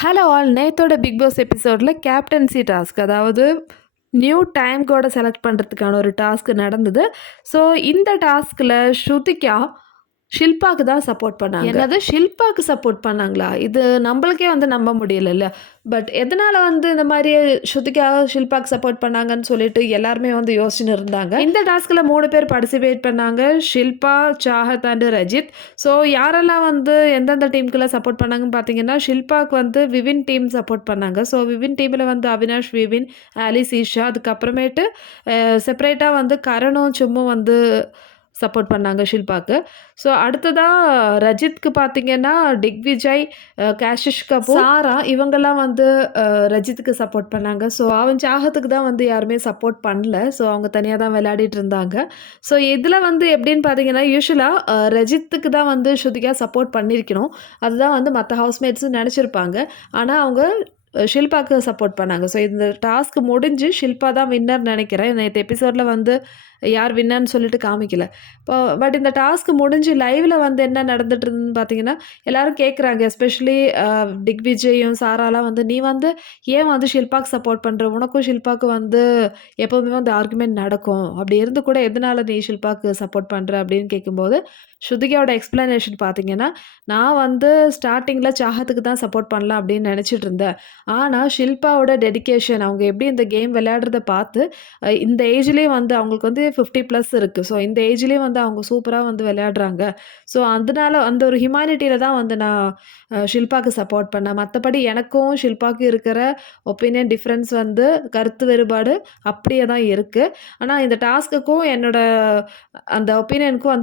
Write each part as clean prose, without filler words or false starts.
Hello all, நேத்தோட big pass எபிசோடில் captaincy task, அதாவது new time கோடை செலக்ட் பண்ணுறதுக்கான ஒரு டாஸ்க் நடந்தது. ஸோ இந்த டாஸ்கில் ஸ்ருதிகா ஷில்பாக்கு தான் சப்போர்ட் பண்ணாங்க. என்னது, ஷில்பாக்கு சப்போர்ட் பண்ணாங்களா? இது நம்மளுக்கே நம்ப முடியல. பட் எதனால் இந்த மாதிரி ஸ்ருதிகா ஷில்பாக்கு சப்போர்ட் பண்ணாங்கன்னு சொல்லிட்டு எல்லாருமே யோசிச்சுன்னு இருந்தாங்க. இந்த டாஸ்கில் 3 பேர் பார்ட்டிசிபேட் பண்ணாங்க, ஷில்பா, சாஹத் அண்ட் ரஜித். ஸோ யாரெல்லாம் எந்தெந்த டீமுக்கெல்லாம் சப்போர்ட் பண்ணாங்கன்னு பார்த்தீங்கன்னா, ஷில்பாவுக்கு விவின் டீம் சப்போர்ட் பண்ணாங்க. ஸோ விவின் டீமில் அவினாஷ், விவின், ஆலிஸ், ஈஷா, அதுக்கப்புறமேட்டு செப்பரேட்டாக கரணும் சும்மும் சப்போர்ட் பண்ணாங்க ஷில்பாக்கு. ஸோ அடுத்ததாக ரஜித்க்கு பார்த்தீங்கன்னா திக்விஜய், கேஷிஷ் கபூர், சாரா இவங்கெல்லாம் ரஜித்துக்கு சப்போர்ட் பண்ணாங்க. ஸோ அவன் சாகத்துக்கு தான் யாருமே சப்போர்ட் பண்ணல. ஸோ அவங்க தனியாக தான் விளையாடிட்டு இருந்தாங்க. ஸோ இதில் எப்படின்னு பார்த்தீங்கன்னா, யூஸ்வலாக ரஜித்துக்கு தான் ஸ்ருதிகா சப்போர்ட் பண்ணியிருக்கணும். அதுதான் மற்ற ஹவுஸ்மேட்ஸும் நினச்சிருப்பாங்க. ஆனால் அவங்க ஷில்பாக்கு சப்போர்ட் பண்ணாங்க. ஸோ இந்த டாஸ்க் முடிஞ்சு ஷில்பா தான் வின்னர் நினைக்கிறேன். நேற்று எபிசோடில் யார் வின்னர்னு சொல்லிட்டு காமிக்கல. இப்போ பட் இந்த டாஸ்க் முடிஞ்சு லைவில் என்ன நடந்துட்டு இருந்துன்னு பார்த்தீங்கன்னா, எல்லோரும் கேட்குறாங்க. எஸ்பெஷலி திக்விஜயும் சாராலாம் நீ ஏன் ஷில்பாக்கு சப்போர்ட் பண்ணுற, உனக்கும் ஷில்பாக்கு எப்போவுமே ஆர்குமெண்ட் நடக்கும், அப்படி இருந்து கூட எதனால நீ ஷில்பாக்கு சப்போர்ட் பண்ணுற அப்படின்னு கேட்கும்போது, ஸ்ருதிகாவோட எக்ஸ்ப்ளனேஷன் பார்த்தீங்கன்னா, நான் ஸ்டார்டிங்கில் சாகத்துக்கு தான் சப்போர்ட் பண்ணலாம் அப்படின்னு நினச்சிட்டு இருந்தேன். ஆனால் ஷில்பாவோட டெடிகேஷன், அவங்க எப்படி இந்த கேம் விளையாடுறத பார்த்து இந்த ஏஜ்லேயும் அவங்களுக்கு 50+ இருக்குது. ஸோ இந்த ஏஜ்லேயும் அவங்க சூப்பராக விளையாடுறாங்க. ஸோ அதனால அந்த ஒரு ஹியூமானிட்டியில் தான் நான் ஷில்பாக்கு சப்போர்ட் பண்ணேன். மற்றபடி எனக்கும் ஷில்பாவுக்கு இருக்கிற ஒப்பீனியன் டிஃப்ரென்ஸ் கருத்து வேறுபாடு அப்படியே தான் இருக்குது. ஆனால் இந்த டாஸ்க்குக்கும் என்னோட அந்த ஒப்பீனியனுக்கும்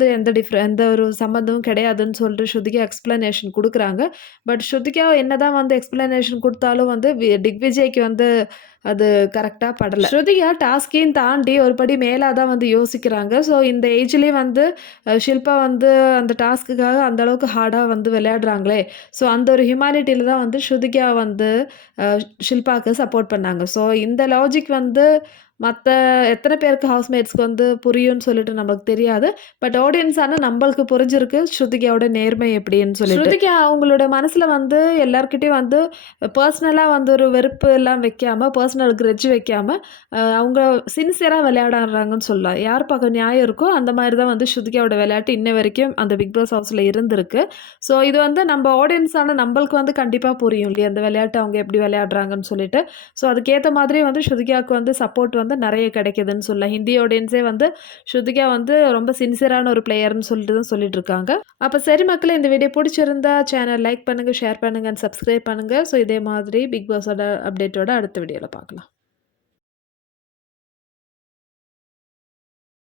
எந்த ஒரு சம்மந்தமும் கிடையாதுன்னு சொல்லிட்டு ஸ்ருதிகா எக்ஸ்ப்ளனேஷன் கொடுக்குறாங்க. பட் ஸ்ருதிகா என்ன தான் எக்ஸ்ப்ளனேஷன் கொடுத்தாலும் திக்விஜய்க்கு அது கரெக்டாக படலை. ஸ்ருதிகா டாஸ்கையும் தாண்டி ஒரு படி மேலாக தான் யோசிக்கிறாங்க. ஸோ இந்த ஏஜ்லேயும் ஷில்பா அந்த டாஸ்க்குக்காக அந்தளவுக்கு ஹார்டாக விளையாடுறாங்களே, ஸோ அந்த ஒரு ஹியூமானிட்டியில் தான் ஸ்ருதிகா ஷில்பாவுக்கு சப்போர்ட் பண்ணாங்க. ஸோ இந்த லாஜிக் மற்ற எத்தனை பேருக்கு ஹவுஸ்மேட்ஸ்க்கு புரியும்னு சொல்லிட்டு நமக்கு தெரியாது. பட் ஆடியன்ஸான நம்மளுக்கு புரிஞ்சிருக்கு ஸ்ருதிகாவோட நேர்மை எப்படின்னு சொல்லிட்டு. ஸ்ருதிகா அவங்களோட மனசில் எல்லாருக்கிட்டையும் பர்சனலாக ஒரு வெறுப்பு எல்லாம் வைக்காமல், பர்சனல் கிரெட்ஜ் வைக்காமல் அவங்க சின்சியராக விளையாடுறாங்கன்னு சொல்லலாம். யார் பக்கம் நியாயம் இருக்கோ அந்த மாதிரி தான் ஸ்ருதிகாவோட விளையாட்டு இன்ன வரைக்கும் அந்த பிக் பாஸ் ஹவுஸில் இருந்திருக்கு. ஸோ இது நம்ம ஆடியன்ஸான நம்மளுக்கு கண்டிப்பாக புரியும் இல்லையா, அந்த விளையாட்டு அவங்க எப்படி விளையாடுறாங்கன்னு சொல்லிட்டு. ஸோ அதுக்கேற்ற மாதிரி ஸ்ருதிகாவுக்கு சப்போர்ட் நிறைய கிடைக்குதுன்னு சொல்லலாம். ஹிந்தி ஆடியன்ஸே ஸ்ருதிகா ரொம்ப சின்சியரான ஒரு பிளேயர்னு சொல்லிட்டு தான் சொல்லிட்டு இருக்காங்க. அப்போ சரி மக்களே, இந்த வீடியோ பிடிச்சிருந்தா சேனல் லைக் பண்ணுங்கள், ஷேர் பண்ணுங்கள், சப்ஸ்கிரைப் பண்ணுங்கள். ஸோ இதே மாதிரி பிக் பாஸோட அப்டேட்டோட அடுத்த வீடியோவில் பார்க்கலாம்.